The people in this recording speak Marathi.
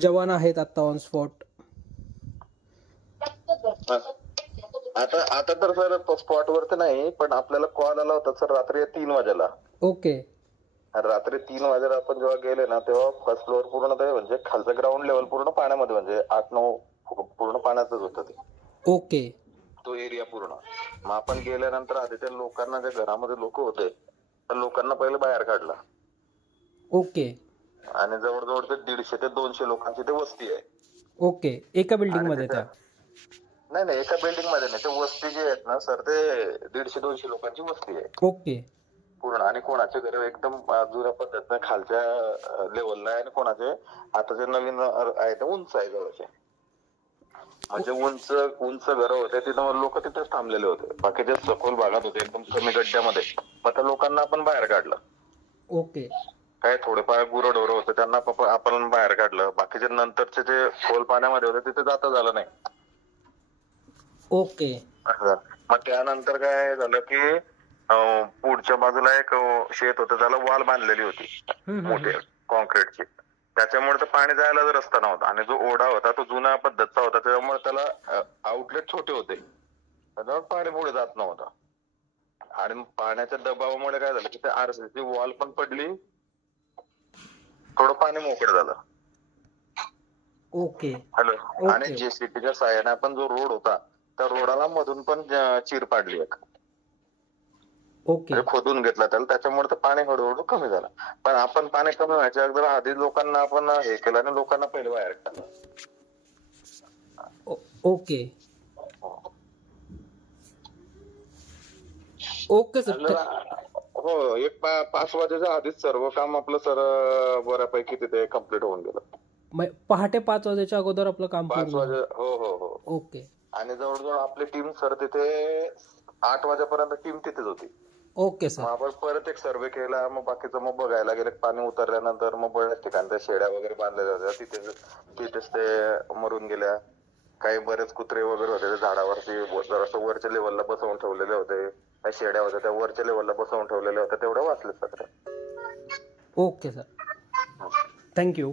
जवान आहेत आता ऑन स्पॉट. आता आता तर सर स्पॉट वरती नाही, पण आपल्याला कॉल आला होता सर रात्री 3 वाजेला. ओके. रात्री 3 वाजेला आपण जेव्हा गेले ना, तेव्हा फर्स्ट फ्लोअर पूर्ण ते म्हणजे खालचं ग्राउंड लेवल पूर्ण पाण्यामध्ये, म्हणजे 8-9 पूर्ण पाण्यातच होतं ते. ओके. तो एरिया पूर्ण. मग आपण गेल्यानंतर आधी त्या लोकांना, जे घरामध्ये लोक होते त्या लोकांना पहिले बाहेर काढलं. ओके. आणि जवळजवळ ते 150 ते 200 लोकांची ते वस्ती आहे. ओके. एका बिल्डिंग मध्ये त्या? नाही नाही, एका बिल्डिंग मध्ये नाही, ते वस्ती जी आहेत ना सर, ते 150-200 लोकांची वस्ती आहे ओके. पूर्ण. आणि कोणाचे घर एकदम जुन्या पद्धतीने खालच्या लेवलला आहे, आणि कोणाचे आता जे नवीन आहे ते उंच आहे जवळचे. म्हणजे उंच उंच घर होते तिथं, लोक तिथेच थांबलेले होते. बाकीचे सखोल भागात होते एकदम कमी गड्ड्यामध्ये. मग त्या लोकांना आपण बाहेर काढलं. ओके. काय थोडेफार गुरंढोरं होते त्यांना आपण बाहेर काढलं. बाकीचे नंतरचे जे खोल पाण्यामध्ये होते तिथे जाता झालं नाही. ओके. मग त्यानंतर काय झालं की पुढच्या बाजूला एक शेत होतं, त्याला वॉल बांधलेली होती मोठी कॉन्क्रीटची. त्याच्यामुळे तर पाणी जायला रस्ता नव्हता. आणि जो ओढा होता तो जुना पद्धतचा होता, त्याच्यामुळे त्याला आउटलेट छोटे होते, त्याच्यामुळे पाणी पुढे जात नव्हतं. आणि पाण्याच्या दबावामुळे काय झालं की ते आरसीसी वॉल पण पडली, थोडं पाणी मोकळं झालं. ओके. हॅलो. आणि जेसीबीच्या साहाय्याने पण जो रोड होता त्या रोडाला मधून पण चीर पाडली एक. ओके. खोदून घेतला त्याला, त्याच्यामुळे तर पाणी हळूहळू कमी झालं. पण आपण पाणी कमी व्हायच्या अगोदर आधी लोकांना आपण हे केलं आणि लोकांना पहिले बाहेर काढलं. ओके. Okay sir. हो, एक 5 वाजेच्या आधीच सर्व काम आपलं सर बऱ्यापैकी तिथे कम्प्लीट होऊन गेलं. पहाटे 5 वाजेच्या अगोदर आपलं काम 5 वाजे. हो हो हो. ओके. आणि जवळजवळ आपली टीम सर तिथे 8 वाजेपर्यंत टीम तिथेच होती. Okay sir. मग आपण परत एक सर्वे केला. मग बाकीचं मग बघायला गेले. पाणी उतरल्यानंतर मग बऱ्याच ठिकाणी त्या शेड्या वगैरे बांधलेल्या होत्या, तिथेच ते मरून गेल्या. काही बरेच कुत्रे वगैरे होते झाडावरती जरासं वरच्या लेवलला बसवून ठेवलेले होते. काही शेड्या होत्या त्या वरच्या लेवलला बसवून ठेवलेल्या होत्या, तेवढ्या वाचले सगळ्या. Okay sir, thank you.